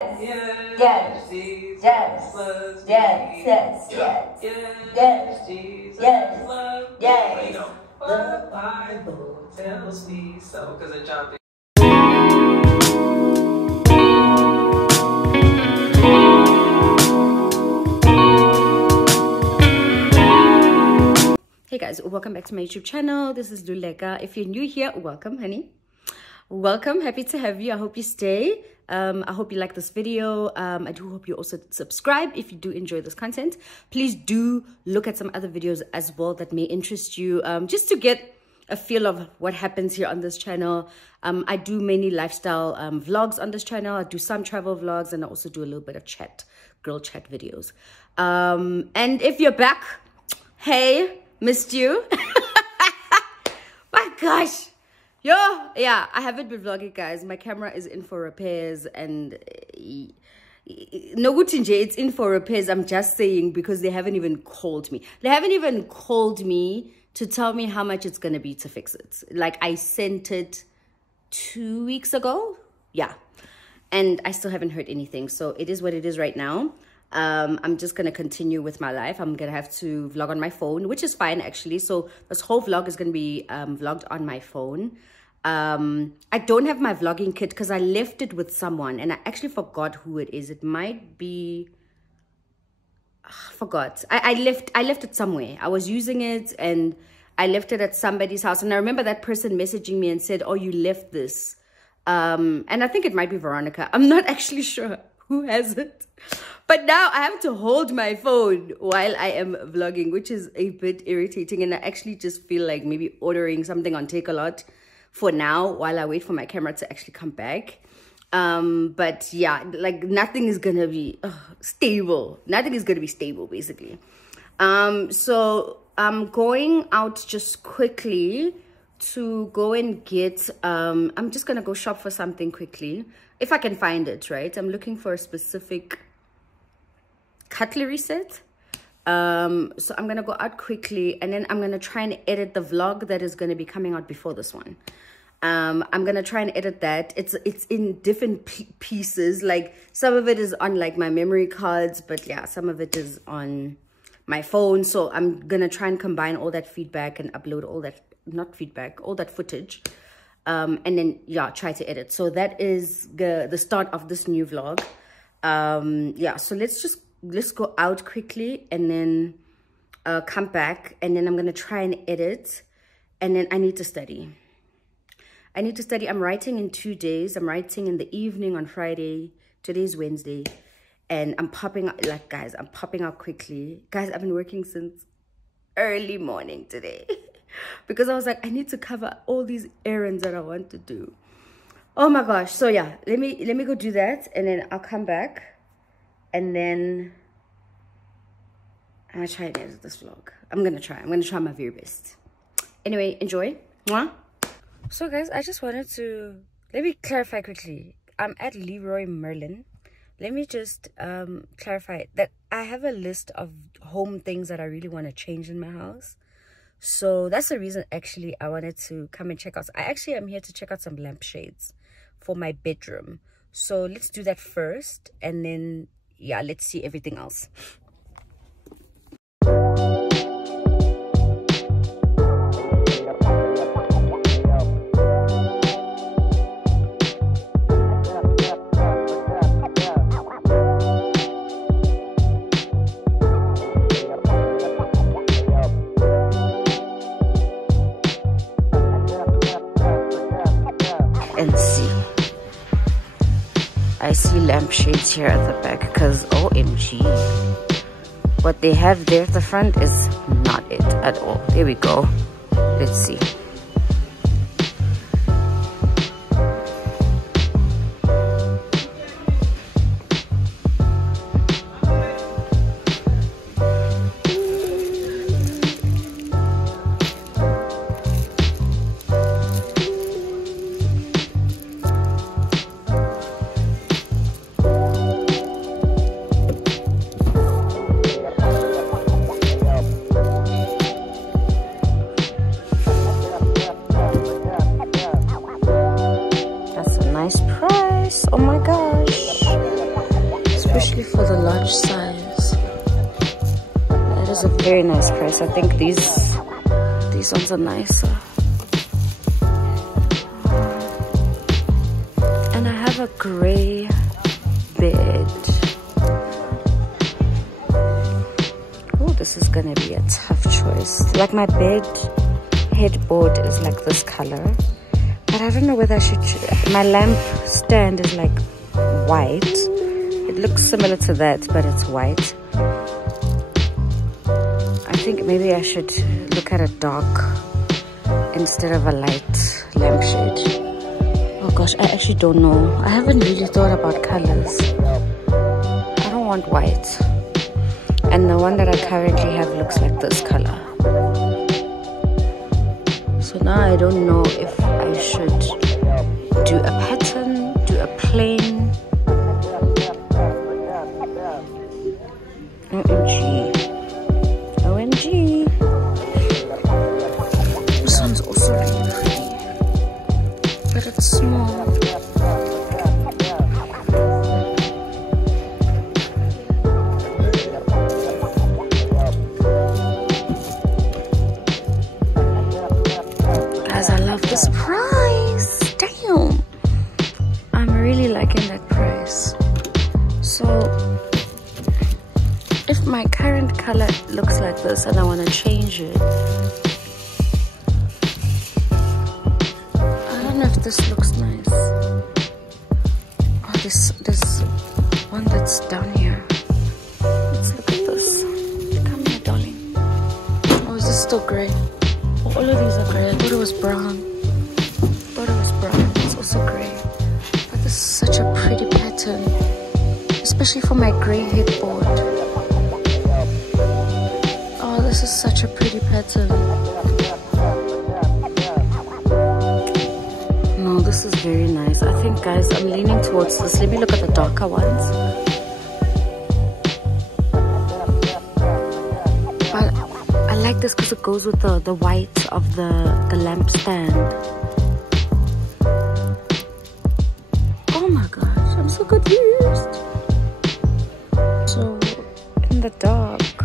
Yes, yes, yes, yes, yes, yes, yes, yes. The Bible tells me so. Because I jumped in. Hey guys, welcome back to my YouTube channel. This is Luleka. If you're new here, welcome, honey. Welcome, happy to have you. I hope you stay. I hope you like this video. I do hope you also subscribe if you do enjoy this content. Please do look at some other videos as well that may interest you, just to get a feel of what happens here on this channel. I do many lifestyle vlogs on this channel. I do some travel vlogs, and I also do a little bit of girl chat videos. And if you're back, hey, missed you. My gosh. Yo, yeah, I haven't been vlogging, guys. My camera is in for repairs, and no good in it's in for repairs. I'm just saying, because they haven't even called me. They haven't even called me to tell me how much it's gonna be to fix it. Like, I sent it 2 weeks ago, yeah, and I still haven't heard anything. So it is what it is right now. I'm just gonna continue with my life. I'm gonna have to vlog on my phone, which is fine actually. So this whole vlog is gonna be vlogged on my phone. I don't have my vlogging kit because I left it with someone, and I actually forgot who it is. It might be, forgot. I left it somewhere. I was using it and I left it at somebody's house, and I remember that person messaging me and said, oh, you left this. And I think it might be Veronica. I'm not actually sure who has it. But now I have to hold my phone while I am vlogging, which is a bit irritating. And I actually just feel like maybe ordering something on Takealot for now while I wait for my camera to actually come back. But yeah, like nothing is going to be stable. Nothing is going to be stable, basically. So I'm going out just quickly to go and get, I'm just going to go shop for something quickly. If I can find it, right? I'm looking for a specific cutlery set. So I'm gonna go out quickly, and then I'm gonna try and edit the vlog that is gonna be coming out before this one. I'm gonna try and edit that. It's in different pieces. Like, some of it is on like my memory cards, but yeah, some of it is on my phone. So I'm gonna try and combine all that feedback and upload all that, not feedback, all that footage. And then yeah, try to edit. So that is the start of this new vlog. Yeah, so let's go out quickly, and then come back, and then I'm gonna try and edit, and then I need to study. I'm writing in 2 days. I'm writing in the evening on Friday. Today's Wednesday, and I'm popping out, like, guys, I'm popping out quickly. Guys, I've been working since early morning today because I was like, I need to cover all these errands that I want to do. Oh my gosh. So yeah, let me go do that, and then I'll come back. And then I'm gonna try and edit this vlog. I'm gonna try my very best. Anyway, enjoy. Mwah. So guys, I just wanted to, let me clarify quickly. I'm at Leroy Merlin. Let me just clarify that I have a list of home things that I really want to change in my house. So that's the reason actually I wanted to come and check out. I actually am here to check out some lampshades for my bedroom. So let's do that first, and then yeah, let's see everything else. And see, I see lampshades here at the back, because OMG, what they have there at the front is not it at all. There we go. Let's see. especially for the large size. That is a very nice price. I think these ones are nicer. And I have a gray bed. Oh, this is gonna be a tough choice. Like my bed headboard is like this color, but I don't know whether I should. My lamp stand is like white. It looks similar to that, but it's white. I think maybe I should look at a dark instead of a light lampshade. Oh gosh, I actually don't know. I haven't really thought about colors. I don't want white. And the one that I currently have looks like this color. So now I don't know if I should do a pattern, do a plain. OMG. OMG. This one's also really pretty, but it's small. Guys, I love this price. Damn. I'm really liking that price. So if my current color looks like this and I want to change it, I don't know if this looks nice. Oh, this one that's down here. Let's look at this. Come here, darling. Oh, is this still gray? Oh, all of these are gray. I thought it was brown. It's also gray. But this is such a pretty pattern, especially for my gray headboard. Oh, this is such a pretty pattern. No, this is very nice. I think, guys, I'm leaning towards this. Let me look at the darker ones. But I like this because it goes with the white of the lamp stand. Oh my gosh, I'm so confused. So in the dark,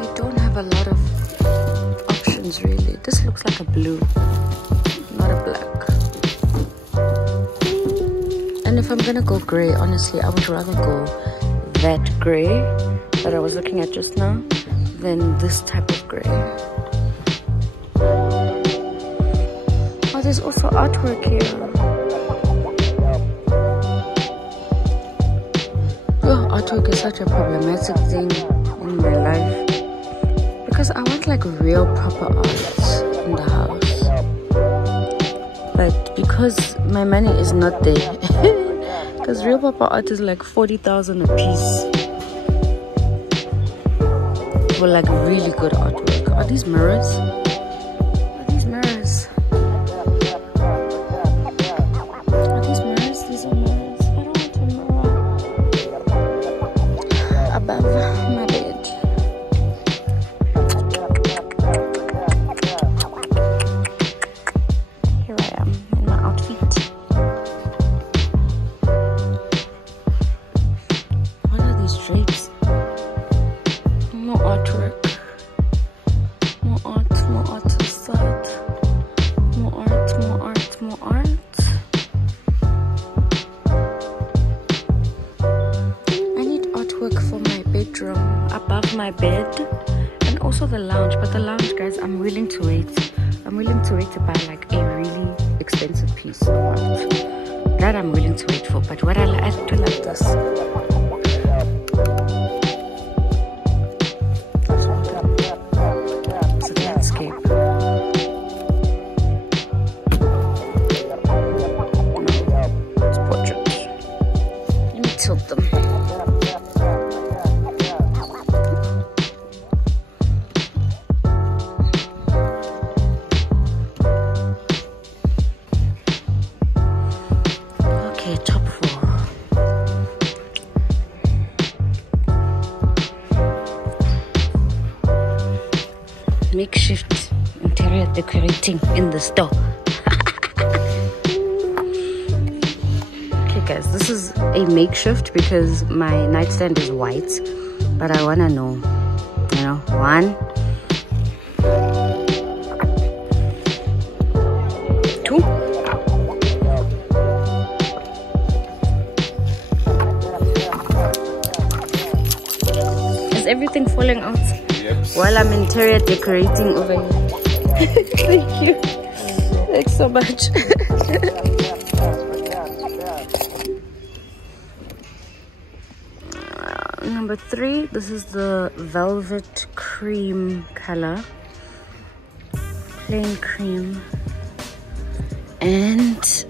we don't have a lot of options really. This looks like a blue, not a black. And if I'm gonna go gray, honestly, I would rather go that gray that I was looking at just now than this type of gray. Oh, there's also artwork here. Oh, artwork is such a problematic thing in my life because I want like real proper art in the house, but because my money is not there, because real proper art is like 40,000 a piece for like really good artwork. Are these mirrors? Are these mirrors? Are these mirrors? These are mirrors. I don't want a mirror above my bed. Here I am in my outfit. What are these drapes? More artwork. More art to the side. More art. I need artwork for my bedroom, above my bed, and also the lounge. But the lounge, guys, I'm willing to wait. I'm willing to wait to buy like a really expensive piece of art. That I'm willing to wait for. But what I do like this. It's a landscape. It's portrait. Let me tilt them. Okay, top 4. Makeshift interior decorating in the store. Okay, Look guys, this is a makeshift because my nightstand is white, but I wanna know, you know, 1, 2. Is everything falling out? Yep. While I'm interior decorating over here. Thank you. Thanks so much. Number 3, this is the velvet cream color. Plain cream. And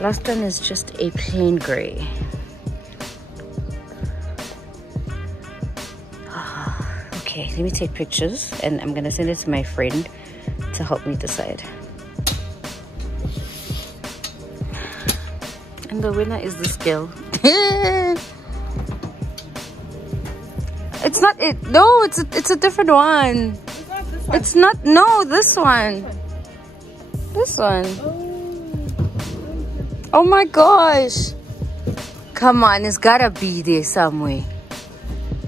last one is just a plain gray. Okay, let me take pictures and I'm gonna send it to my friend to help me decide. And the winner is this girl. It's not it. No, it's a different one. It's not this one. It's not. No, this one. This one. Oh my gosh. Come on, it's gotta be there somewhere.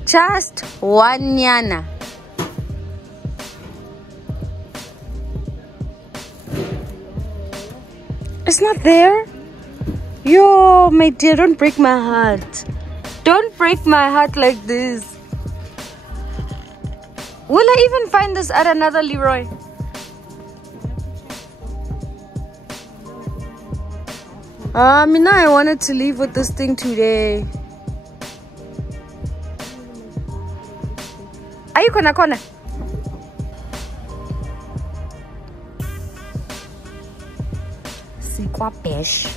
Just one yana. It's not there. Yo, my dear, don't break my heart. Don't break my heart like this. Will I even find this at another Leroy? Mina, I wanted to leave with this thing today. Are you kona? Sikwa pesh.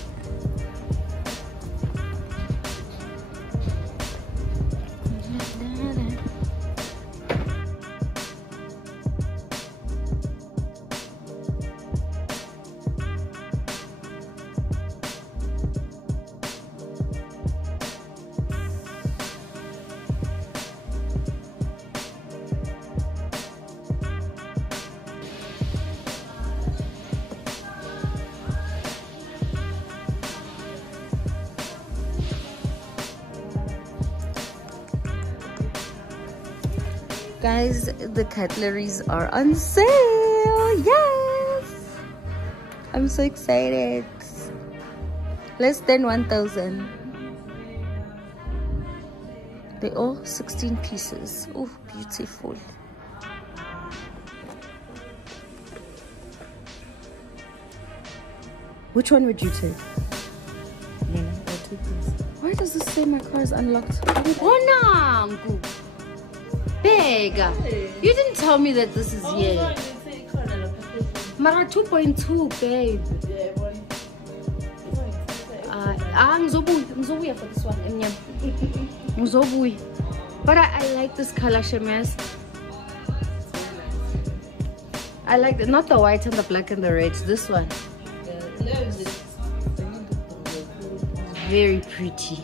Guys, the cutleries are on sale. Yes, I'm so excited. Less than 1,000. They're all 16 pieces. Oh, beautiful. Which one would you take? Why does this say my car is unlocked? Oh, big. You didn't tell me that this is here. Mara 2.2, babe. Ngizobuya for this one. But I like this color, Shemes. I like not the white and the black and the red. This one. Very pretty.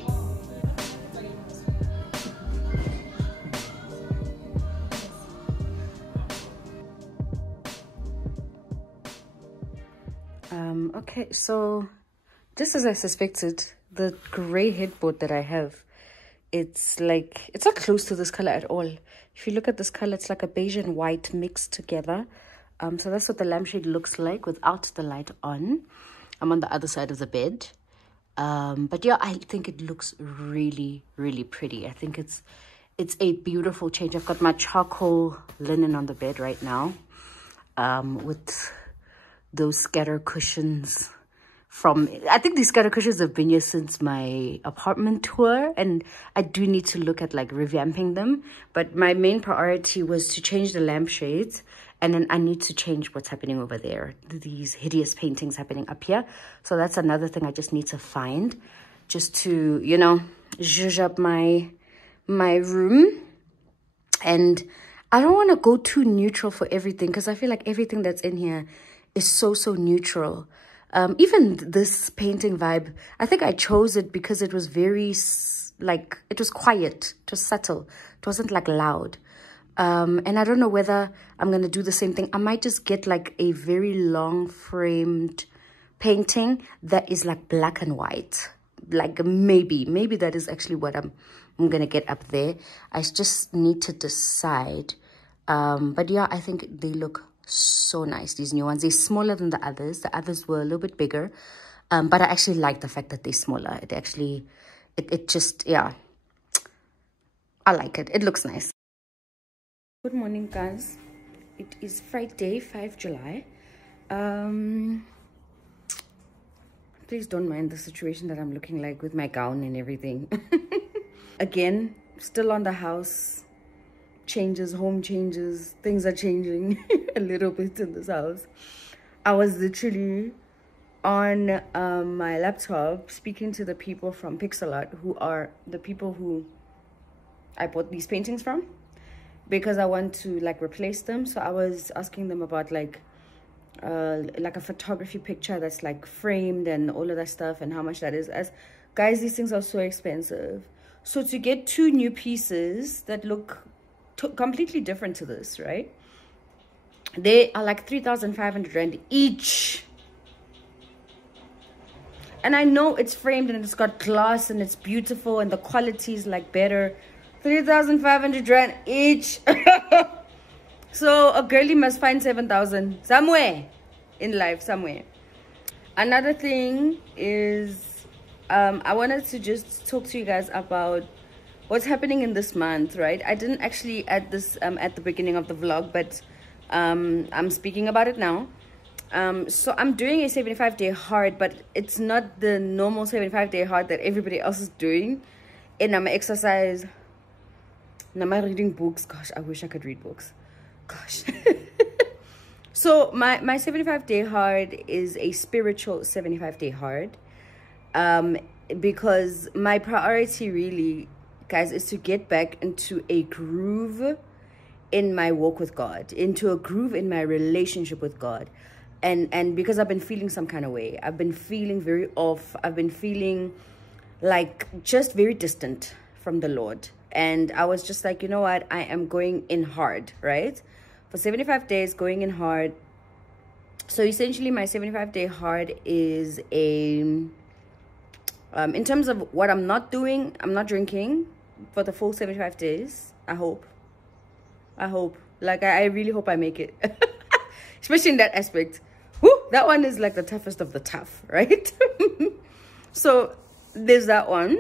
Okay, so just as I suspected, the gray headboard that I have, it's not close to this color at all. If you look at this color, it's like a beige and white mixed together. So that's what the lampshade looks like without the light on. I'm on the other side of the bed. But yeah, I think it looks really, really pretty. I think it's a beautiful change. I've got my charcoal linen on the bed right now, with those scatter cushions from, I think these scatter cushions have been here since my apartment tour, and I do need to look at like revamping them. But my main priority was to change the lampshades, and then I need to change what's happening over there. These hideous paintings happening up here. So that's another thing I just need to find, just to, you know, zhuzh up my room. And I don't want to go too neutral for everything, because I feel like everything that's in here is so neutral. Even this painting vibe, I think I chose it because it was very, like, it was quiet, it was subtle, it wasn't like loud. And I don't know whether I'm going to do the same thing. I might just get like a very long framed painting that is like black and white. Like maybe that is actually what I'm gonna get up there. I just need to decide. But yeah, I think they look so nice, these new ones. They're smaller than the others. The others were a little bit bigger. But I actually like the fact that they're smaller. It actually, it just, yeah. I like it. It looks nice. Good morning, guys. It is Friday, 5 July. Please don't mind the situation that I'm looking like with my gown and everything. Again, still on the house. Changes, home changes. Things are changing a little bit in this house. I was literally on my laptop speaking to the people from Pixelart, who are the people who I bought these paintings from, because I want to like replace them. So I was asking them about like a photography picture that's like framed and all of that stuff, and how much that is. As guys, these things are so expensive. So to get 2 new pieces that look completely different to this, right, they are like 3,500 rand each. And I know it's framed and it's got glass and it's beautiful and the quality is like better. 3,500 rand each. So a girlie must find 7,000 somewhere in life, somewhere. Another thing is, I wanted to just talk to you guys about what's happening in this month, right? I didn't actually add this at the beginning of the vlog, but I'm speaking about it now. So I'm doing a 75-day hard, but it's not the normal 75-day hard that everybody else is doing. And I'm exercise. And I'm reading books. Gosh, I wish I could read books. Gosh. So my 75-day hard is a spiritual 75-day hard. Because my priority really, guys, is to get back into a groove in my walk with God, into a groove in my relationship with God. And because I've been feeling some kind of way. I've been feeling very off. I've been feeling like just very distant from the Lord. And I was just like, you know what? I am going in hard, right? For 75 days, going in hard. So essentially, my 75-day hard is a... in terms of what I'm not doing, I'm not drinking for the full 75 days. I hope. Like, I really hope I make it. Especially in that aspect. Woo, that one is like the toughest of the tough, right? So there's that one.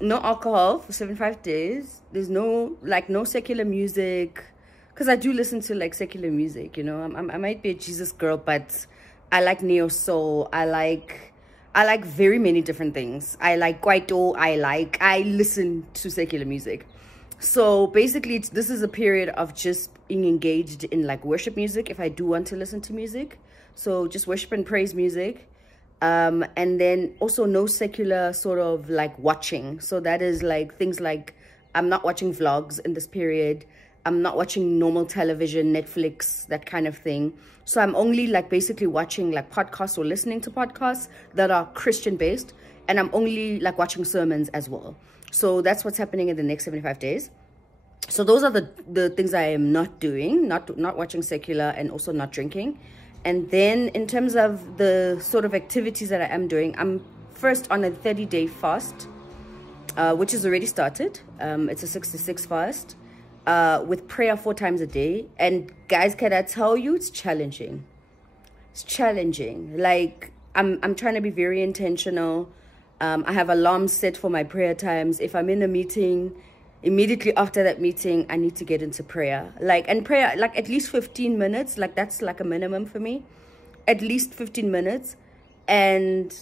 No alcohol for 75 days. There's no secular music, because I do listen to like secular music, you know. I might be a Jesus girl, but I like neo soul. I like very many different things. I like kwaito. I listen to secular music. So basically, this is a period of just being engaged in like worship music, if I do want to listen to music. So just worship and praise music. And then also no secular sort of like watching. So that is like things like, I'm not watching vlogs in this period. I'm not watching normal television, Netflix, that kind of thing. So I'm only like basically watching like podcasts or listening to podcasts that are Christian based. And I'm only like watching sermons as well. So that's what's happening in the next 75 days. So those are the things I am not doing, not watching secular, and also not drinking. And then in terms of the sort of activities that I am doing, I'm first on a 30-day fast, which is already started. It's a 66 fast with prayer 4 times a day. And guys, can I tell you, it's challenging. It's challenging. Like, I'm trying to be very intentional. I have alarms set for my prayer times. If I'm in a meeting, immediately after that meeting, I need to get into prayer. And prayer, like at least 15 minutes. Like, that's like a minimum for me. At least 15 minutes. And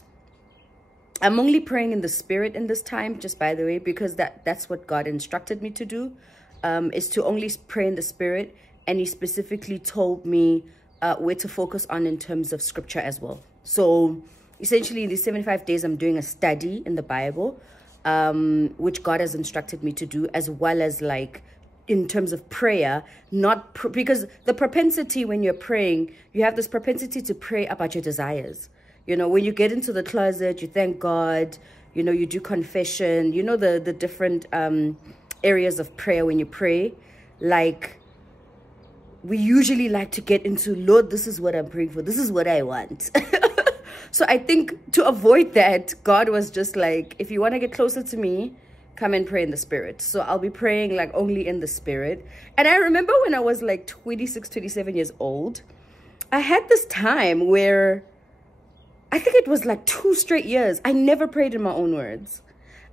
I'm only praying in the spirit in this time, just by the way, because that's what God instructed me to do, is to only pray in the spirit. And he specifically told me where to focus on in terms of scripture as well. So essentially, in these 75 days, I'm doing a study in the Bible, which God has instructed me to do, as well as like in terms of prayer, because the propensity when you're praying, you have this propensity to pray about your desires. You know, when you get into the closet, you thank God, you know, you do confession, you know, the different areas of prayer when you pray. Like, we usually like to get into, Lord, this is what I'm praying for. This is what I want. So I think to avoid that, God was just like, if you want to get closer to me, come and pray in the spirit. So I'll be praying like only in the spirit. And I remember when I was like 26, 27 years old, I had this time where I think it was like 2 straight years. I never prayed in my own words.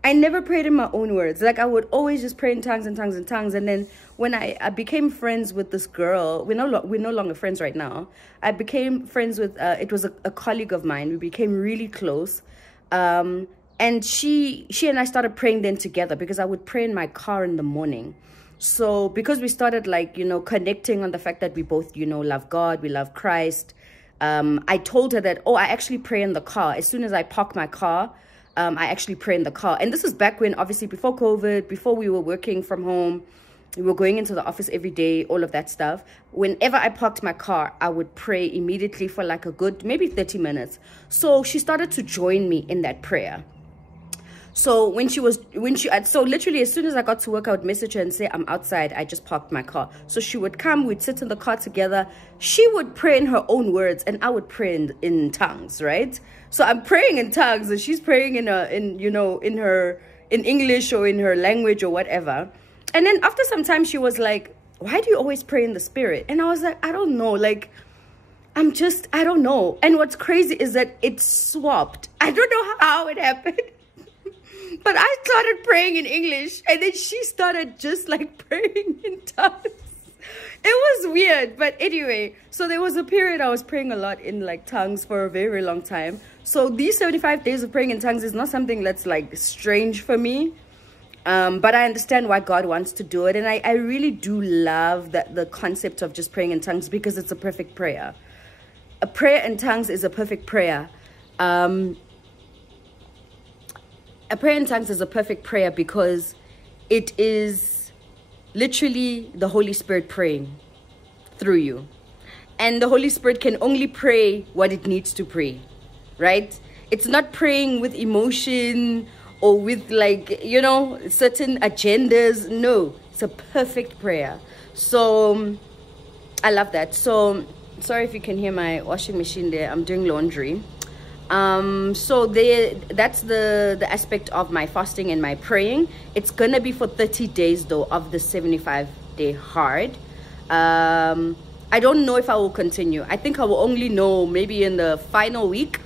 I never prayed in my own words. Like I would always just pray in tongues and tongues and tongues. And then when I became friends with this girl, we're no longer friends right now. I became friends with, it was a colleague of mine. We became really close. And she and I started praying then together because I would pray in my car in the morning. So because we started like, you know, connecting on the fact that we both, you know, love God, we love Christ. I told her that, oh, I actually pray in the car. As soon as I park my car, I actually pray in the car. And this is back when, obviously, before COVID, before we were working from home, we were going into the office every day, all of that stuff. Whenever I parked my car, I would pray immediately for like a good, maybe 30 minutes. So she started to join me in that prayer. So so literally as soon as I got to work, I would message her and say, I'm outside, I just parked my car. So she would come, we'd sit in the car together. She would pray in her own words and I would pray in tongues, right? So I'm praying in tongues and she's praying in English or in her language or whatever. And then after some time, she was like, why do you always pray in the spirit? And I was like, I don't know, like, I don't know. And what's crazy is that it swapped. I don't know how it happened. But I started praying in English and then she started just like praying in tongues. It was weird. But anyway, so there was a period I was praying a lot in like tongues for a very, very long time. So these 75 days of praying in tongues is not something that's like strange for me. But I understand why God wants to do it. And I really do love the concept of just praying in tongues because it's a perfect prayer. A prayer in tongues is a perfect prayer. A prayer in tongues is a perfect prayer because it is literally the Holy Spirit praying through you. And the Holy Spirit can only pray what it needs to pray, right? It's not praying with emotion or with like, you know, certain agendas. No, it's a perfect prayer. So I love that. So sorry if you can hear my washing machine there. I'm doing laundry. So that's the aspect of my fasting and my praying. It's gonna be for 30 days though of the 75-day hard. I don't know if I will continue. I think I will only know maybe in the final week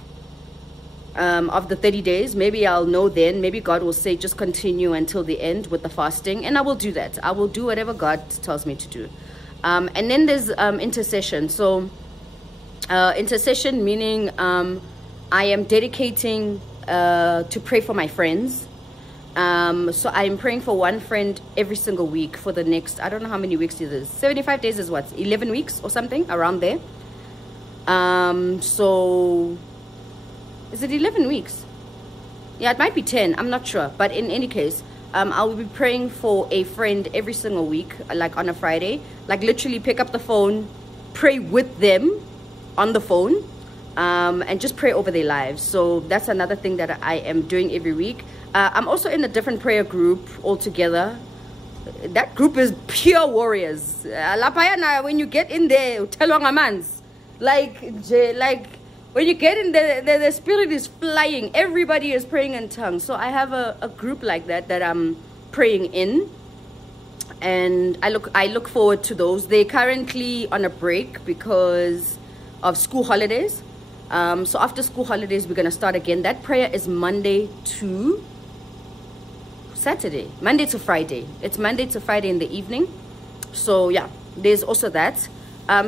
of the 30 days. Maybe I'll know then. Maybe God will say just continue until the end with the fasting, and I will do that. I will do whatever God tells me to do. And then there's intercession. So intercession meaning I am dedicating to pray for my friends. So I'm praying for one friend every single week for the next, I don't know how many weeks it is. 75 days is what, 11 weeks or something around there. So is it 11 weeks? Yeah, it might be 10. I'm not sure. But in any case, I will be praying for a friend every single week, like on a Friday. Like literally pick up the phone, pray with them on the phone. And just pray over their lives. So that's another thing that I am doing every week. I'm also in a different prayer group altogether. That group is pure warriors. Lapayana, when you get in there, like when you get in there, the spirit is flying. Everybody is praying in tongues. So I have a group like that I'm praying in. And I look forward to those. They're currently on a break because of school holidays. So after school holidays, we're going to start again. That prayer is Monday to Saturday, Monday to Friday. It's Monday to Friday in the evening. So yeah, there's also that.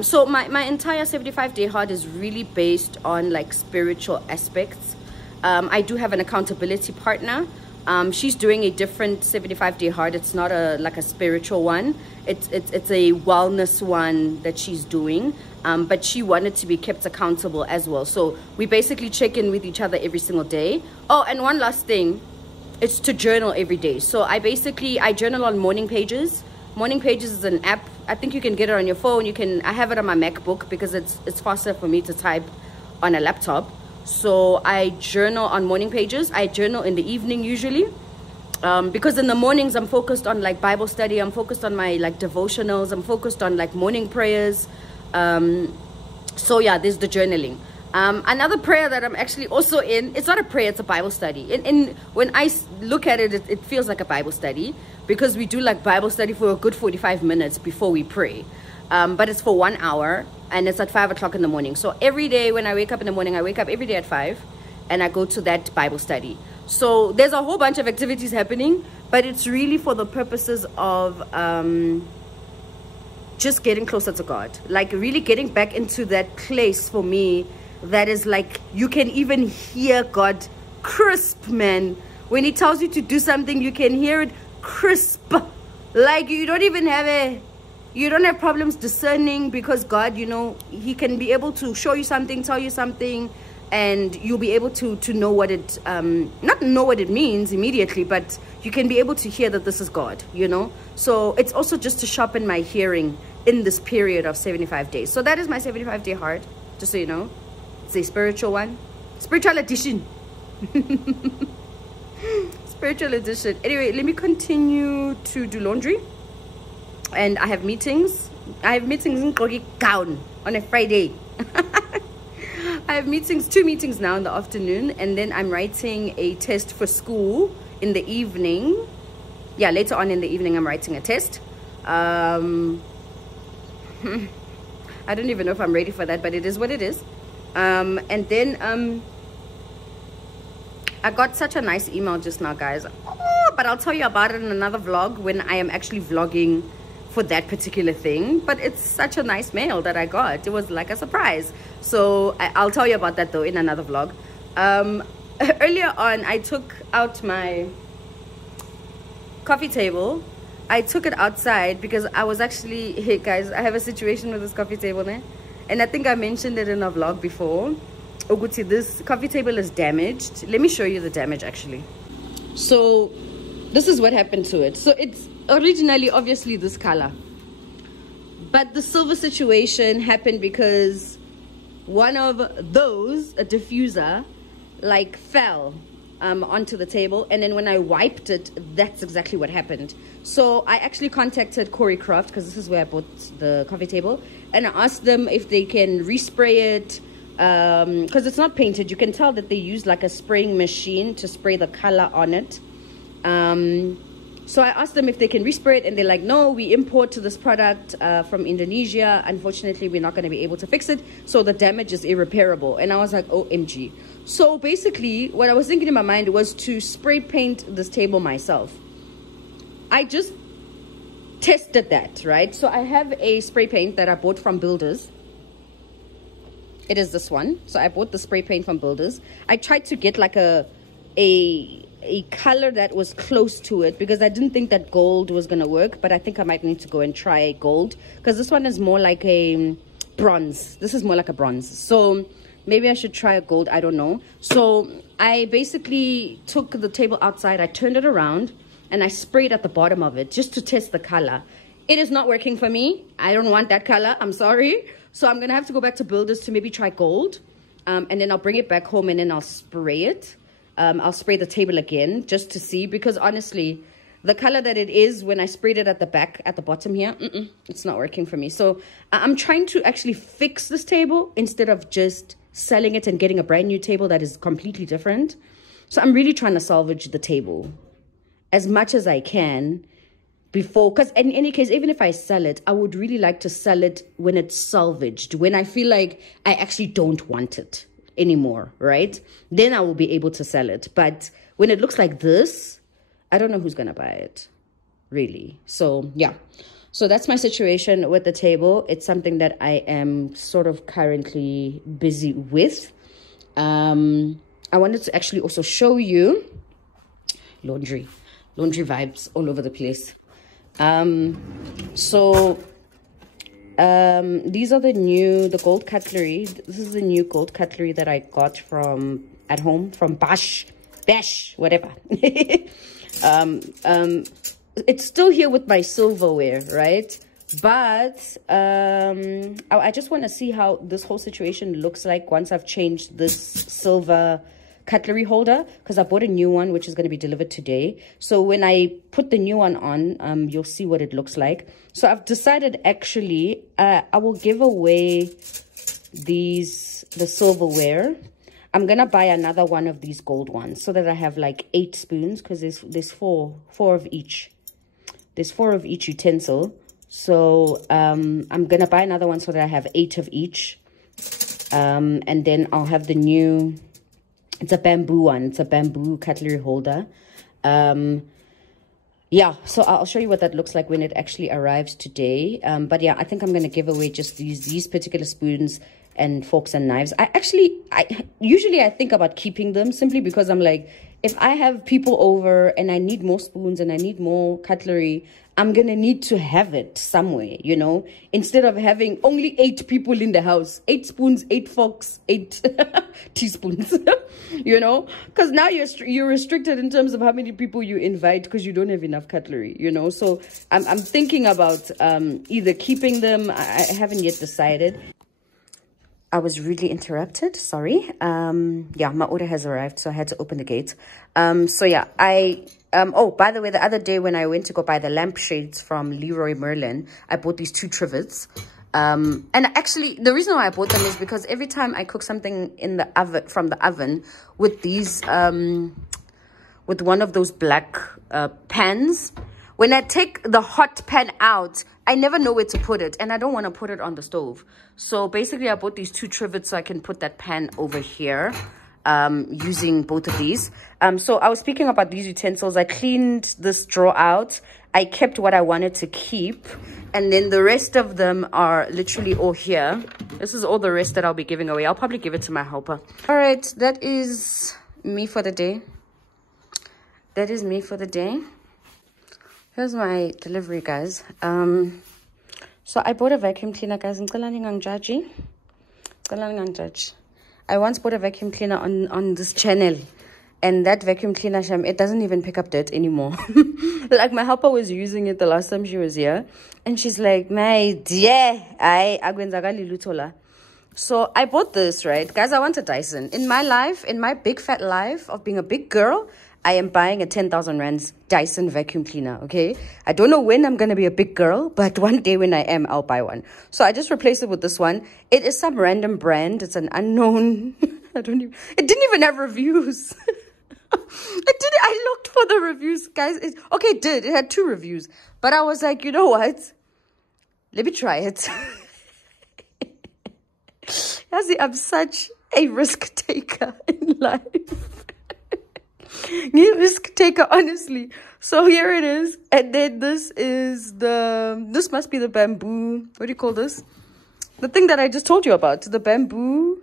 So my entire 75-day hard is really based on like spiritual aspects. I do have an accountability partner. She's doing a different 75-day hard. It's not like a spiritual one. It's a wellness one that she's doing. But she wanted to be kept accountable as well. So we basically check in with each other every single day. Oh, and one last thing, it's to journal every day. So I journal on Morning Pages. Morning Pages is an app. I think you can get it on your phone. I have it on my MacBook because it's faster for me to type on a laptop. So I journal on Morning Pages. I journal in the evening usually. Because in the mornings I'm focused on like Bible study. I'm focused on my like devotionals. I'm focused on like morning prayers. So yeah, there's the journaling. Another prayer that I'm actually also in, it's not a prayer, it's a Bible study. When I look at it, it feels like a Bible study, because we do like Bible study for a good 45 minutes before we pray. But it's for 1 hour, and it's at 5 o'clock in the morning. So every day when I wake up in the morning, I wake up every day at 5, and I go to that Bible study. So there's a whole bunch of activities happening, but it's really for the purposes of just getting closer to God, like really getting back into that place for me that is like, you can even hear God crisp, man. When he tells you to do something, you can hear it crisp. Like you don't have problems discerning, because God, you know, he can be able to show you something, tell you something, and you'll be able to know what it, not know what it means immediately, but you can be able to hear that this is God, you know. So it's also just to sharpen my hearing in this period of 75 days. So that is my 75-day heart, just so you know. It's a spiritual one, spiritual edition. Spiritual edition. Anyway, let me continue to do laundry, and I have meetings. In Gown on a Friday. I have meetings, 2 meetings now in the afternoon, and then I'm writing a test for school in the evening. Yeah, later on in the evening I'm writing a test. I don't even know if I'm ready for that, but it is what it is. And then I got such a nice email just now, guys. Oh, but I'll tell you about it in another vlog, when I am actually vlogging for that particular thing. But it's such a nice mail that I got. It was like a surprise. So I'll tell you about that though in another vlog. Earlier on, I took out my coffee table. I took it outside because I was actually, hey guys, I have a situation with this coffee table now, and I think I mentioned it in a vlog before. Oguti, this coffee table is damaged. Let me show you the damage actually. So this is what happened to it. So it's originally obviously this color, but the silver situation happened because one of those, a diffuser, like fell onto the table, and then when I wiped it, that's exactly what happened. So I actually contacted Corey Craft, because this is where I bought the coffee table, and I asked them if they can respray it, because it's not painted. You can tell that they use like a spraying machine to spray the color on it. So I asked them if they can respray it, and they're like, no, we import this product from Indonesia. Unfortunately, we're not going to be able to fix it, so the damage is irreparable. And I was like, OMG. So basically, what I was thinking in my mind was to spray paint this table myself. I just tested that, right? So I have a spray paint that I bought from Builders. It is this one. So I bought the spray paint from Builders. I tried to get like a color that was close to it, because I didn't think that gold was gonna work, but I think I might need to go and try gold, because this one is more like a bronze. This is more like a bronze, so maybe I should try a gold. I don't know. So I basically took the table outside, I turned it around, and I sprayed at the bottom of it just to test the color. It is not working for me. I don't want that color, I'm sorry. So I'm gonna have to go back to Builders to maybe try gold, and then I'll bring it back home, and then I'll spray it. I'll spray the table again just to see, because honestly, the color that it is when I sprayed it at the back, at the bottom here, it's not working for me. So I'm trying to actually fix this table instead of just selling it and getting a brand new table that is completely different. So I'm really trying to salvage the table as much as I can before, because in any case, even if I sell it, I would really like to sell it when it's salvaged, when I feel like I actually don't want it anymore, right? Then I will be able to sell it. But when it looks like this, I don't know who's gonna buy it, really. So yeah, so that's my situation with the table. It's something that I am sort of currently busy with. I wanted to actually also show you laundry vibes all over the place. These are the gold cutlery. This is the new gold cutlery that I got from at home from Bash, whatever. It's still here with my silverware, right? But I just want to see how this whole situation looks like once I've changed this silver cutlery holder, because I bought a new one which is going to be delivered today. So when I put the new one on, you'll see what it looks like. So I've decided actually I will give away the silverware. I'm gonna buy another one of these gold ones so that I have like 8 spoons, because there's four of each. There's 4 of each utensil. So I'm gonna buy another one so that I have 8 of each. And then I'll have the new, it's a bamboo one. It's a bamboo cutlery holder. Yeah, so I'll show you what that looks like when it actually arrives today. But yeah, I think I'm going to give away just these particular spoons and forks and knives. Usually I think about keeping them, simply because I'm like, if I have people over and I need more spoons and I need more cutlery, I'm going to need to have it somewhere, you know, instead of having only 8 people in the house, 8 spoons, 8 forks, 8 teaspoons, you know, because now you're restricted in terms of how many people you invite, because you don't have enough cutlery, you know. So I'm thinking about either keeping them. I haven't yet decided. I was really interrupted, sorry. Yeah, my order has arrived, so I had to open the gate. So yeah, oh, by the way, the other day when I went to go buy the lampshades from Leroy Merlin, I bought these 2 trivets. And actually, the reason why I bought them is because every time I cook something in the oven, from the oven, with these, with one of those black pans, when I take the hot pan out, I never know where to put it, and I don't want to put it on the stove. So basically, I bought these 2 trivets so I can put that pan over here, using both of these. So I was speaking about these utensils. I cleaned this drawer out. I kept what I wanted to keep, and then the rest of them are literally all here. This is all the rest that I'll be giving away. I'll probably give it to my helper. All right, that is me for the day. That is me for the day. Here's my delivery, guys. So I bought a vacuum cleaner, guys. I once bought a vacuum cleaner on this channel, and that vacuum cleaner, it doesn't even pick up dirt anymore. Like, my helper was using it the last time she was here, and she's like, my dear, so I bought this, right? Guys, I want a Dyson. In my life, in my big fat life of being a big girl, I am buying a 10,000 rands Dyson vacuum cleaner, okay? I don't know when I'm going to be a big girl, but one day when I am, I'll buy one. So I just replaced it with this one. It is some random brand. It's an unknown. It didn't even have reviews. I looked for the reviews, guys. It had 2 reviews. But I was like, you know what? Let me try it. See, I'm such a risk taker in life. Risk taker, honestly. So here it is, and then this must be the bamboo, what do you call this, the thing that I just told you about, the bamboo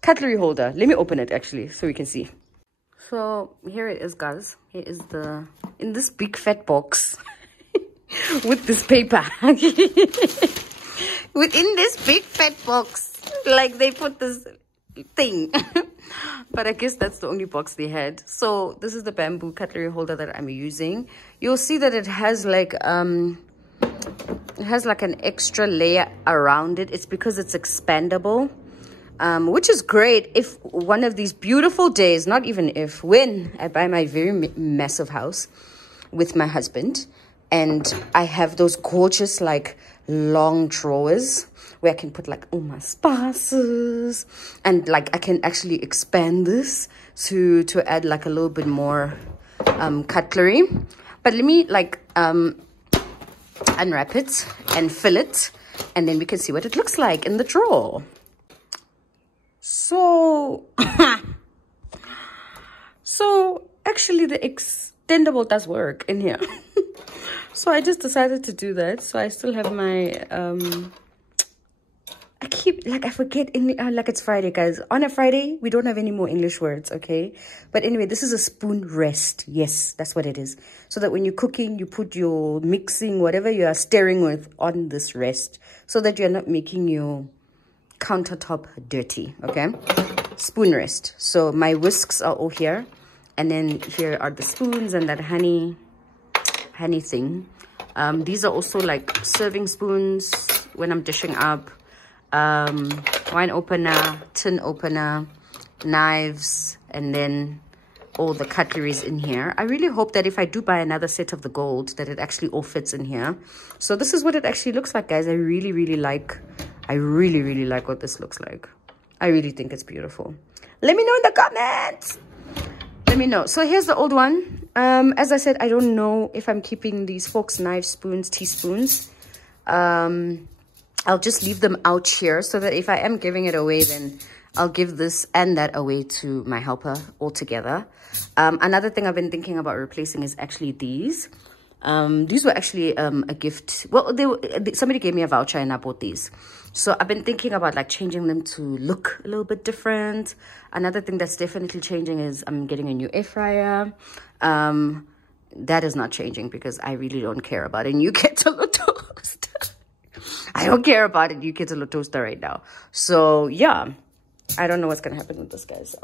cutlery holder. Let me open it actually so we can see. So here it is, guys. Here is in this big fat box with this paper. Within this big fat box, like, they put this thing. But I guess that's the only box they had. So this is the bamboo cutlery holder that I'm using. You'll see that it has like an extra layer around it. It's because it's expandable, which is great if one of these beautiful days, not even if, when I buy my very massive house with my husband, and I have those gorgeous like long drawers where I can put like all my spices, and like I can actually expand this to add like a little bit more cutlery. But let me like unwrap it and fill it, and then we can see what it looks like in the drawer. So actually the extendable does work in here. So I just decided to do that. So I still have my I forget, like, it's Friday, guys. On a Friday, we don't have any more English words, okay? But anyway, this is a spoon rest. Yes, that's what it is. So that when you're cooking, you put your mixing, whatever you are stirring with, on this rest, so that you're not making your countertop dirty, okay? Spoon rest. So my whisks are all here. And then here are the spoons and that honey thing. These are also like serving spoons when I'm dishing up. Wine opener, tin opener, knives, and then all the cutleries in here. I really hope that if I do buy another set of the gold, that it actually all fits in here. So this is what it actually looks like, guys. I really, really like I really, really like what this looks like. I really think it's beautiful. Let me know in the comments. Let me know. So here's the old one. As I said, I don't know if I'm keeping these forks, knives, spoons, teaspoons. I'll just leave them out here so that if I am giving it away, then I'll give this and that away to my helper all together. Another thing I've been thinking about replacing is actually these. These were actually a gift. Well, somebody gave me a voucher and I bought these. So I've been thinking about like changing them to look a little bit different. Another thing that's definitely changing is I'm getting a new air fryer. That is not changing because I really don't care about a new kettle toaster. I don't care about a new kettle toaster right now. So yeah, I don't know what's gonna happen with this, guys.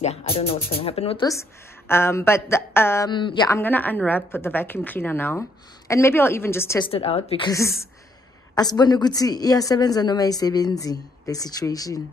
Yeah, I don't know what's gonna happen with this. Yeah, I'm gonna unwrap the vacuum cleaner now, and maybe I'll even just test it out because asibone ukuthi iyasebenza noma ayisebenzi the situation.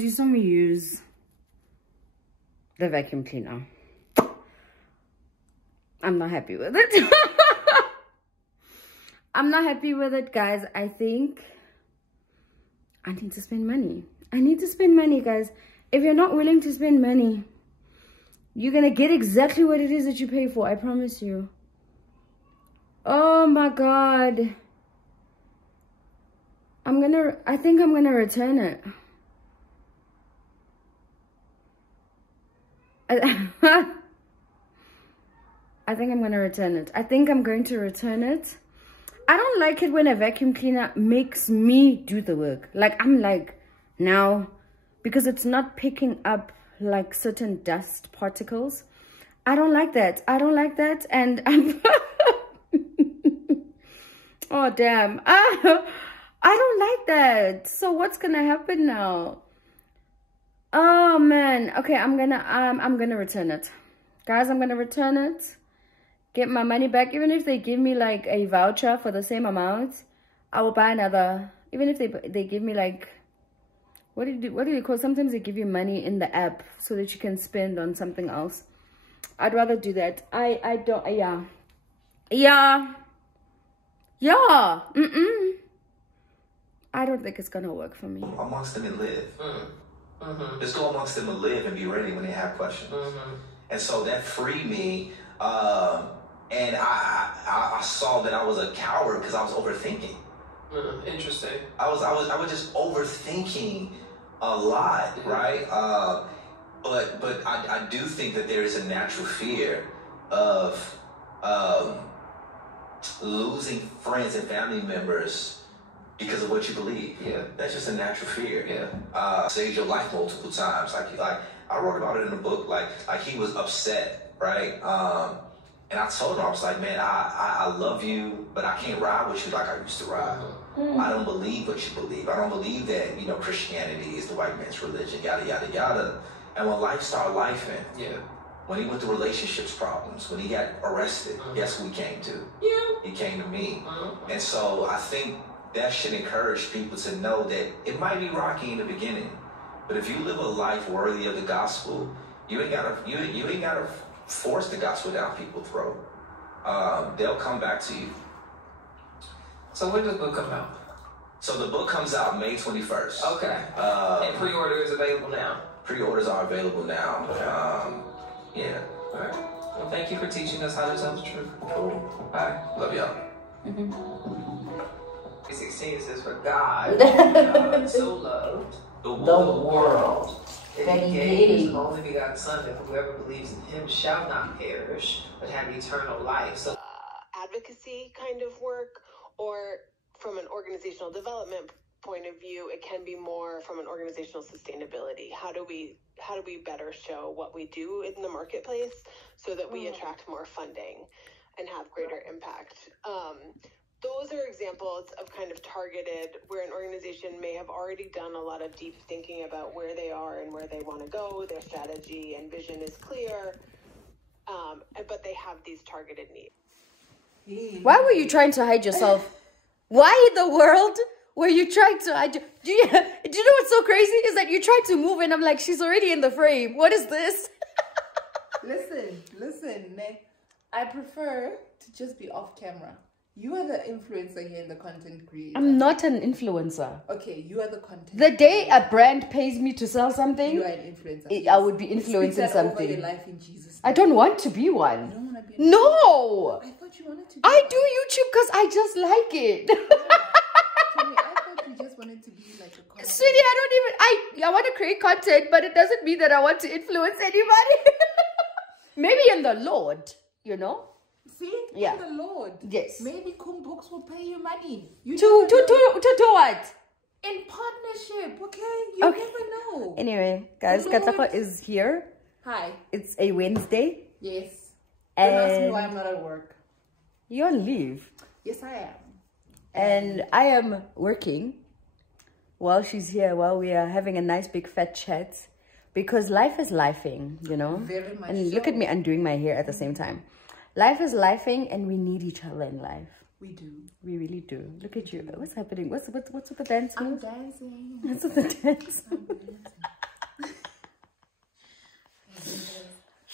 You saw me use the vacuum cleaner. I'm not happy with it. I'm not happy with it, guys. I think I need to spend money. I need to spend money, guys. If you're not willing to spend money, you're gonna get exactly what it is that you pay for. I promise you. Oh my God. I think I'm gonna return it. I think I'm going to return it. I think I'm going to return it. I don't like it when a vacuum cleaner makes me do the work. Like, I'm like, now, because it's not picking up like certain dust particles. I don't like that. I don't like that. And I'm oh, damn. I don't like that. So what's going to happen now? Oh man. Okay, I'm gonna return it. Guys, I'm gonna return it. Get my money back. Even if they give me like a voucher for the same amount, I will buy another. Even if they give me like, what do you call, sometimes they give you money in the app so that you can spend on something else. I'd rather do that. I don't, yeah. I don't think it's gonna work for me. Amongst them and live. Just go amongst them and live and be ready when they have questions. And so that freed me And I saw that I was a coward because I was overthinking. Interesting. I was just overthinking a lot, right? But I do think that there is a natural fear of losing friends and family members because of what you believe. Yeah. That's just a natural fear. Yeah. Saved your life multiple times. Like I wrote about it in the book. Like he was upset, right? And I told him, I was like, man, I love you, but I can't ride with you like I used to ride. I don't believe what you believe. I don't believe that, you know, Christianity is the white man's religion, yada, yada, yada. And when life started lifing, when he went through relationships problems, when he got arrested, guess who he came to? You. He came to me. And so I think that should encourage people to know that it might be rocky in the beginning, but if you live a life worthy of the gospel, you ain't gotta force the gospel down people's throat. They'll come back to you. So when does the book come out? So the book comes out May 21st. Okay. And pre-order is available now? Pre-orders are available now. Okay. Yeah. All right. Well, thank you for teaching us how to tell the truth. Cool. Bye. Love y'all. 16 says, for God so loved the world. that he gave his only begotten Son, that whoever believes in him shall not perish, but have eternal life. So advocacy kind of work, or from an organizational development point of view, it can be more from an organizational sustainability. How do we better show what we do in the marketplace so that we attract more funding and have greater impact? Those are examples of kind of targeted, where an organization may have already done a lot of deep thinking about where they are and where they want to go. Their strategy and vision is clear, but they have these targeted needs. Why were you trying to hide yourself? Why in the world were you trying to hide? Do you know what's so crazy? Is that you tried to move and I'm like, she's already in the frame. What is this? Listen, Nick. I prefer to just be off camera. You are the influencer here in the content creator. I'm not an influencer. Okay, you are the content. The day a brand pays me to sell something, you are an influencer. I would be influencing something. Over your life in Jesus' name. I don't want to be one. You don't want to be an No! I thought you wanted to be I one. do YouTube because I just like it. Tell me, I thought you just wanted to be like a content. Sweetie, I want to create content, but it doesn't mean that I want to influence anybody. Maybe in the Lord, you know? See? Yeah. In the Lord. Yes. Maybe Kum Books will pay you money. You To do what? in partnership, okay? You Okay. never know. Anyway, guys, The Lord- Katlego is here. Hi. It's a Wednesday. Yes. Don't ask me And why I'm not at work. you're on leave. Yes, I am. And I am working while she's here, while we are having a nice big fat chat. Because life is lifing, you know? Very much And look so. at me undoing my hair at the same time. Life is lifing and we need each other in life. We do. We really do. Look at you. What's happening? What's with the dance I'm move? dancing. What's with the dance? I'm dancing.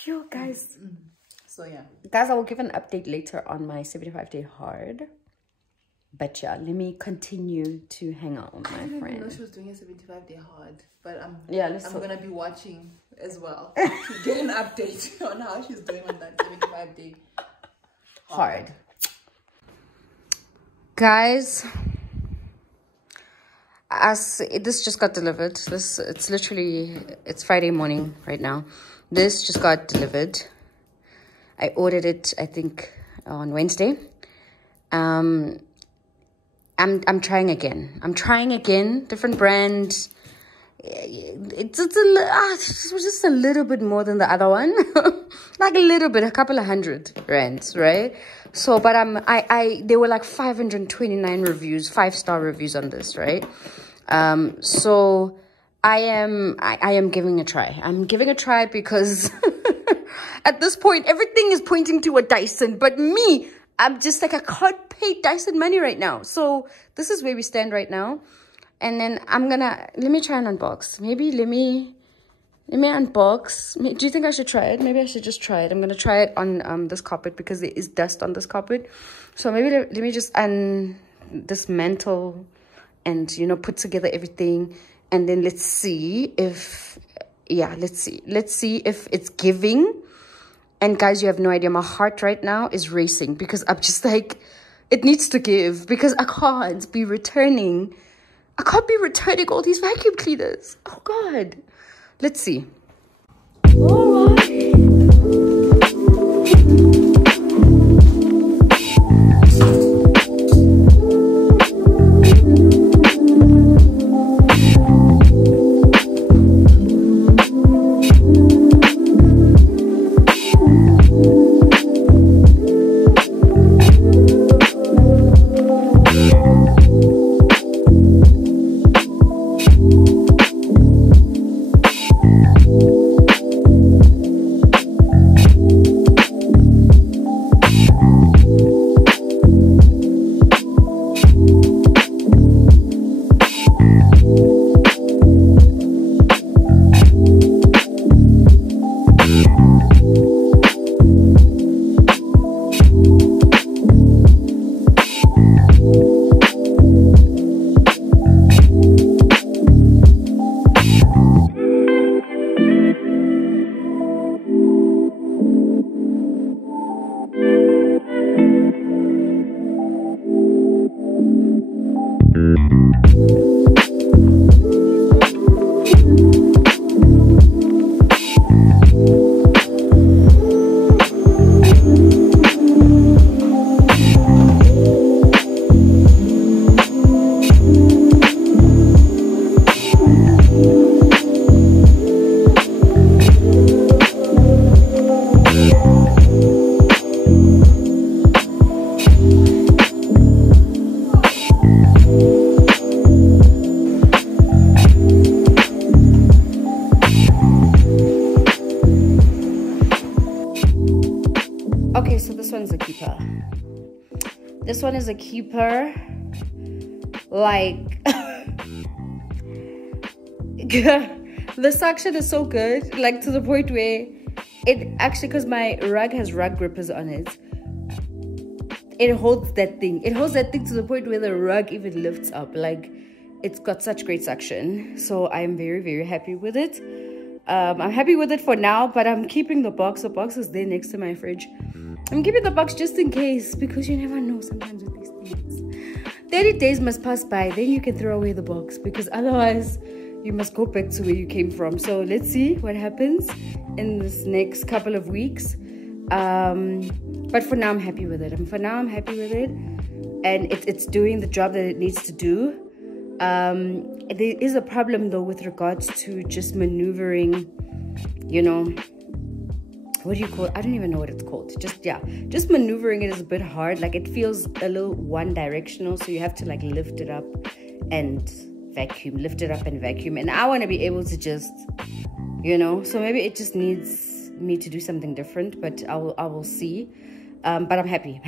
Yo, guys. So yeah. Guys, I will give an update later on my 75-day hard. But yeah, let me continue to hang out with I my didn't even know friend. she was doing a 75-day hard, but I'm let's I'm talk. gonna be watching as well to get an update on how she's doing on that 75-day Hard. Guys, this just got delivered. It's Friday morning right now. This just got delivered. I ordered it, I think, on Wednesday. I'm trying again. Different brand. It's just a little bit more than the other one. Like a little bit, a couple of $100, right? So, but there were like 529 reviews, 5-star reviews on this, right? So I am giving a try. I'm giving a try because at this point, everything is pointing to a Dyson, but me, I'm just like, I can't pay Dyson money right now. So this is where we stand right now. And then let me try and unbox. Maybe let me unbox. Do you think I should try it? Maybe I should just try it. I'm going to try it on this carpet because there is dust on this carpet. So maybe let me just dismantle and, you know, put together everything. And then let's see if, let's see if it's giving. And guys, you have no idea. My heart right now is racing because I'm just like, it needs to give because I can't be returning. I can't be returning all these vacuum cleaners. Oh God. Let's see. All right. Okay, so this one's a keeper. This one is a keeper. Like, the suction is so good, like to the point where it actually, because my rug has rug grippers on it, it holds that thing. It holds that thing to the point where the rug even lifts up. Like, it's got such great suction. So I'm very, very happy with it. I'm happy with it for now, but I'm keeping the box. The box is there next to my fridge. I'm keeping the box just in case, because you never know sometimes with these things. 30 days must pass by, then you can throw away the box, because otherwise you must go back to where you came from. So let's see what happens in this next couple of weeks. But for now, I'm happy with it. I'm happy with it, and it's doing the job that it needs to do. There is a problem though with regards to just maneuvering, you know, what do you call it? I don't even know what it's called. Just maneuvering it is a bit hard. Like, it feels a little one directional, so you have to like lift it up and vacuum, lift it up and vacuum. And I want to be able to just, you know, so maybe it just needs me to do something different, but I will see. But I'm happy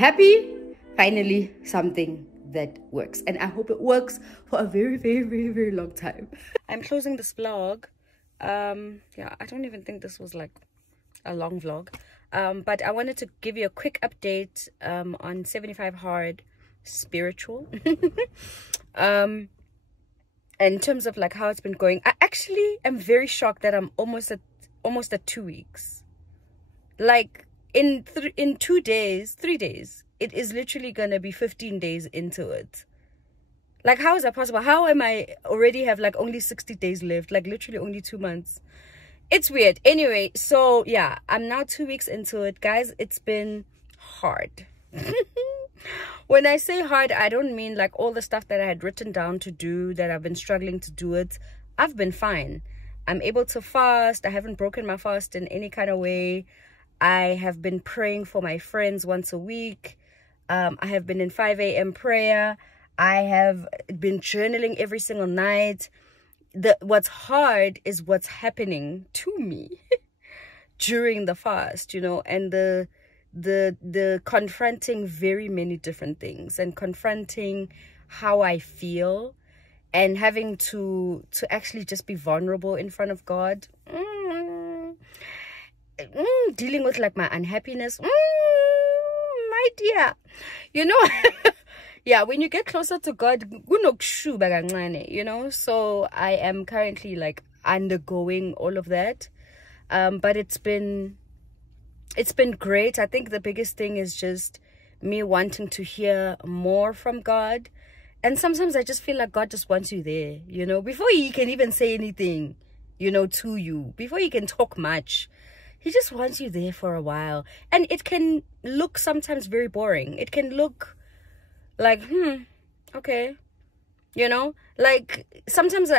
finally something that works, and I hope it works for a very, very, very, very long time. I'm closing this vlog. Yeah, I don't even think this was like a long vlog, but I wanted to give you a quick update on 75 Hard Spiritual. In terms of like how it's been going, I actually am very shocked that I'm almost at 2 weeks. Like, in 3 days, it is literally gonna be 15 days into it. Like, how is that possible? How am I already have like only 60 days left? Like, literally only 2 months. It's weird. Anyway, so yeah, I'm now 2 weeks into it, guys. It's been hard. When I say hard, I don't mean like all the stuff that I had written down to do, that I've been struggling to do it. I've been fine. I'm able to fast. I haven't broken my fast in any kind of way. I have been praying for my friends once a week. I have been in 5 a.m. prayer. I have been journaling every single night. What's hard is what's happening to me during the fast, you know, and the confronting very many different things, and confronting how I feel, and having to actually just be vulnerable in front of God. Dealing with like my unhappiness, my dear, you know. Yeah, when you get closer to God, you know. So I am currently like undergoing all of that, but it's been it's been great. I think the biggest thing is just me wanting to hear more from God. And sometimes I just feel like God just wants you there, you know, before He can even say anything, you know, to you, before He can talk much. He just wants you there for a while. And it can look sometimes very boring. It can look like, okay. You know, like sometimes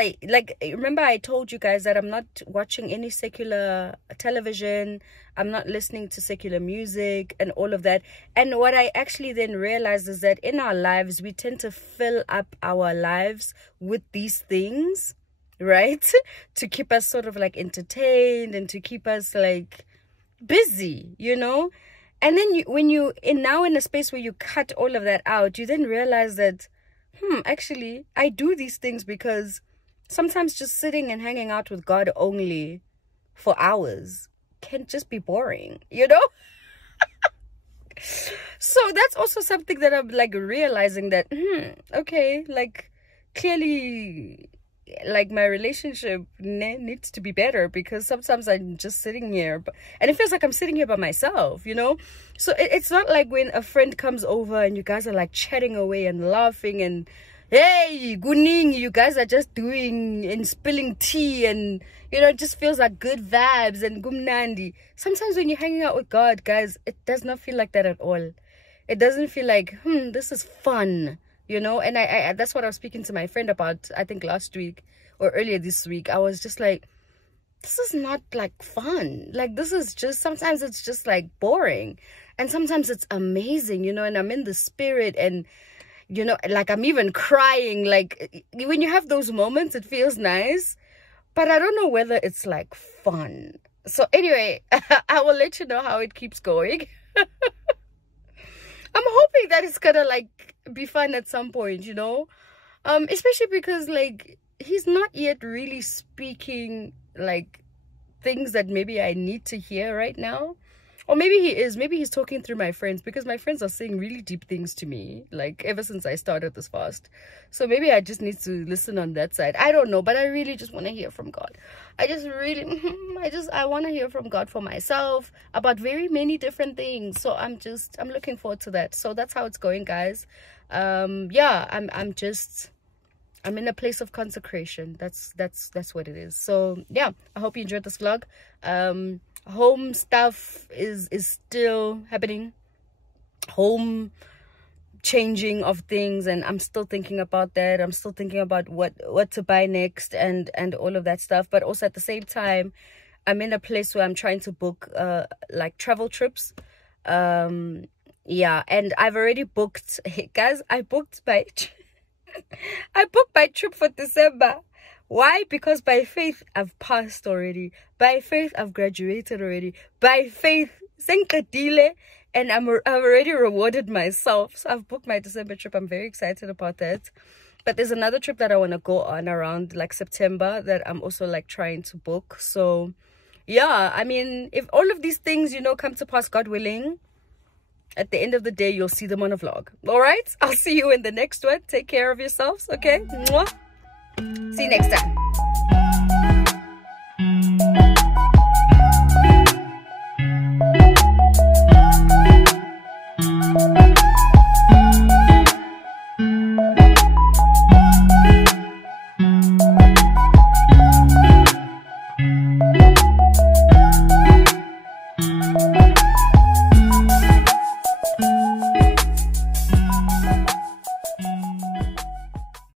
remember I told you guys that I'm not watching any secular television. I'm not listening to secular music and all of that. And what I actually then realized is that in our lives, we tend to fill up our lives with these things, right? To keep us sort of like entertained and to keep us like busy, you know? And then when you're now in a space where you cut all of that out, you then realize that, actually, I do these things because sometimes just sitting and hanging out with God only for hours can just be boring, you know? So that's also something that I'm like realizing that, okay, like clearly, like my relationship needs to be better because sometimes I'm just sitting here and it feels like I'm sitting here by myself, you know? So it's not like when a friend comes over and you guys are like chatting away and laughing and hey, guning, you guys are just doing and spilling tea and, you know, it just feels like good vibes and gumnandi. Sometimes when you're hanging out with God, guys, it does not feel like that at all. It doesn't feel like, this is fun. You know, and I that's what I was speaking to my friend about, I think last week or earlier this week. I was just like, this is not like fun. Like, this is just, sometimes it's just like boring. And sometimes it's amazing, you know, and I'm in the spirit and, you know, like I'm even crying. Like when you have those moments, it feels nice. But I don't know whether it's like fun. So anyway, I will let you know how it keeps going. I'm hoping that it's gonna like be fun at some point, you know, especially because like He's not yet really speaking like things that maybe I need to hear right now. Or maybe He is, maybe He's talking through my friends, because my friends are saying really deep things to me, like ever since I started this fast. So maybe I just need to listen on that side. I don't know, but I really just want to hear from God. I want to hear from God for myself about very many different things. So I'm looking forward to that. So that's how it's going, guys. Yeah, I'm in a place of consecration. That's what it is. So yeah, I hope you enjoyed this vlog. Home stuff is still happening. Home changing of things, and I'm still thinking about that. I'm still thinking about what to buy next and all of that stuff. But also at the same time, I'm in a place where I'm trying to book like travel trips. Yeah, and I've already booked, hey guys, I booked my trip for December. Why? Because by faith I've passed already. By faith I've graduated already. By faith, and I've already rewarded myself. So I've booked my December trip. I'm very excited about that. But there's another trip that I want to go on around like September that I'm also like trying to book. So yeah, I mean, if all of these things, you know, come to pass, God willing, at the end of the day, you'll see them on a vlog. All right? I'll see you in the next one. Take care of yourselves, okay? Mwah. See you next time.